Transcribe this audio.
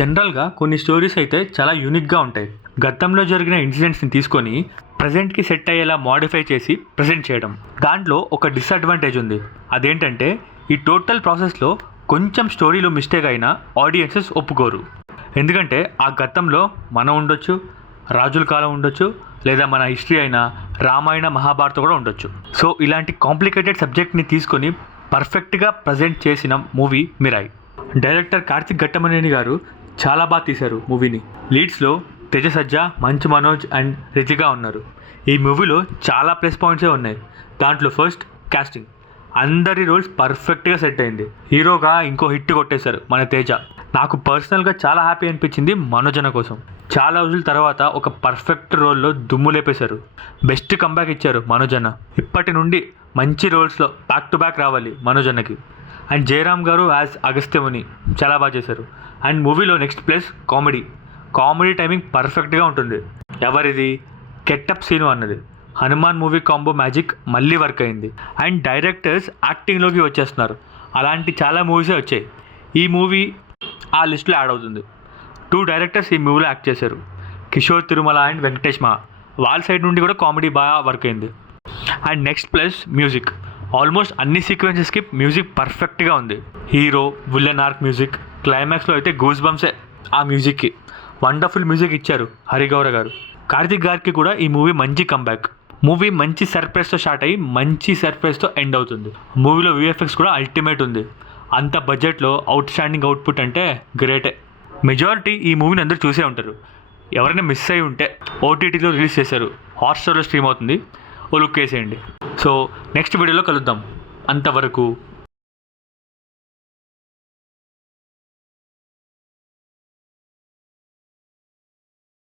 జనరల్గా కొన్ని స్టోరీస్ అయితే చాలా యూనిక్గా ఉంటాయి. గతంలో జరిగిన ఇన్సిడెంట్స్ని తీసుకొని ప్రజెంట్కి సెట్ అయ్యేలా మోడిఫై చేసి ప్రజెంట్ చేయడం. దాంట్లో ఒక డిసడ్వాంటేజ్ ఉంది. అదేంటంటే ఈ టోటల్ ప్రాసెస్లో కొంచెం స్టోరీలో మిస్టేక్ అయినా ఆడియన్సెస్ ఒప్పుకోరు. ఎందుకంటే ఆ గతంలో మనం ఉండొచ్చు, రాజుల కాలం ఉండొచ్చు, లేదా మన హిస్టరీ అయినా రామాయణ మహాభారత కూడా ఉండొచ్చు. సో ఇలాంటి కాంప్లికేటెడ్ సబ్జెక్ట్ని తీసుకొని పర్ఫెక్ట్గా ప్రజెంట్ చేసిన మూవీ మిరాయి. డైరెక్టర్ కార్తిక్ ఘట్టమనేని గారు చాలా బాగా తీశారు మూవీని. లీడ్స్లో తేజ సజ్జా, మంచు మనోజ్ అండ్ రితికా ఉన్నారు. ఈ మూవీలో చాలా ప్లస్ పాయింట్సే ఉన్నాయి. దాంట్లో ఫస్ట్ కాస్టింగ్, అందరి రోల్స్ పర్ఫెక్ట్గా సెట్ అయింది. హీరోగా ఇంకో హిట్ కొట్టేశారు మన తేజ. నాకు పర్సనల్గా చాలా హ్యాపీ అనిపించింది మనోజన కోసం. చాలా రోజుల తర్వాత ఒక పర్ఫెక్ట్ రోల్లో దుమ్ము లేపేశారు. బెస్ట్ కంబ్యాక్ ఇచ్చారు మనోజన. ఇప్పటి నుండి మంచి రోల్స్లో బ్యాక్ టు బ్యాక్ రావాలి మనోజనకి. అండ్ జయరామ్ గారు యాజ్ అగస్త్యముని చాలా బాగా చేశారు. అండ్ మూవీలో నెక్స్ట్ ప్లేస్ కామెడీ టైమింగ్ పర్ఫెక్ట్గా ఉంటుంది. ఎవరిది కెట్టప్ సీను అన్నది హనుమాన్ మూవీ కాంబో మ్యాజిక్ మళ్ళీ వర్క్ అయింది. అండ్ డైరెక్టర్స్ యాక్టింగ్లోకి వచ్చేస్తున్నారు. అలాంటి చాలా మూవీసే వచ్చాయి. ఈ మూవీ ఆ లిస్టులో యాడ్ అవుతుంది. 2 డైరెక్టర్స్ ఈ మూవీలో యాక్ట్ చేశారు, కిషోర్ తిరుమల అండ్ వెంకటేష్ మహా. వాళ్ళ సైడ్ నుండి కూడా కామెడీ బాగా వర్క్ అయింది. And next plus music. Almost అన్ని సీక్వెన్సెస్కి మ్యూజిక్ పర్ఫెక్ట్గా ఉంది. హీరో విలన్ ఆర్క్ మ్యూజిక్, క్లైమాక్స్లో అయితే గూస్ బంప్సే ఆ మ్యూజిక్కి. వండర్ఫుల్ మ్యూజిక్ ఇచ్చారు హరిగౌర గారు. కార్తిక్ గారికి కూడా ఈ మూవీ మంచి కంబ్యాక్. మూవీ మంచి సర్ప్రైజ్తో స్టార్ట్ అయ్యి మంచి సర్ప్రైజ్తో ఎండ్ అవుతుంది. మూవీలో విఎఫ్ఎక్స్ కూడా అల్టిమేట్ ఉంది. అంత బడ్జెట్లో అవుట్ స్టాండింగ్ అవుట్పుట్ అంటే గ్రేటే. మెజారిటీ ఈ మూవీని అందరూ చూసే ఉంటారు. ఎవరైనా మిస్ అయి ఉంటే ఓటీటీలో రిలీజ్ చేశారు, హాట్స్టార్లో స్ట్రీమ్ అవుతుంది, ఓ లుక్ వేసేయండి. సో నెక్స్ట్ వీడియోలో కలుద్దాం. అంతవరకు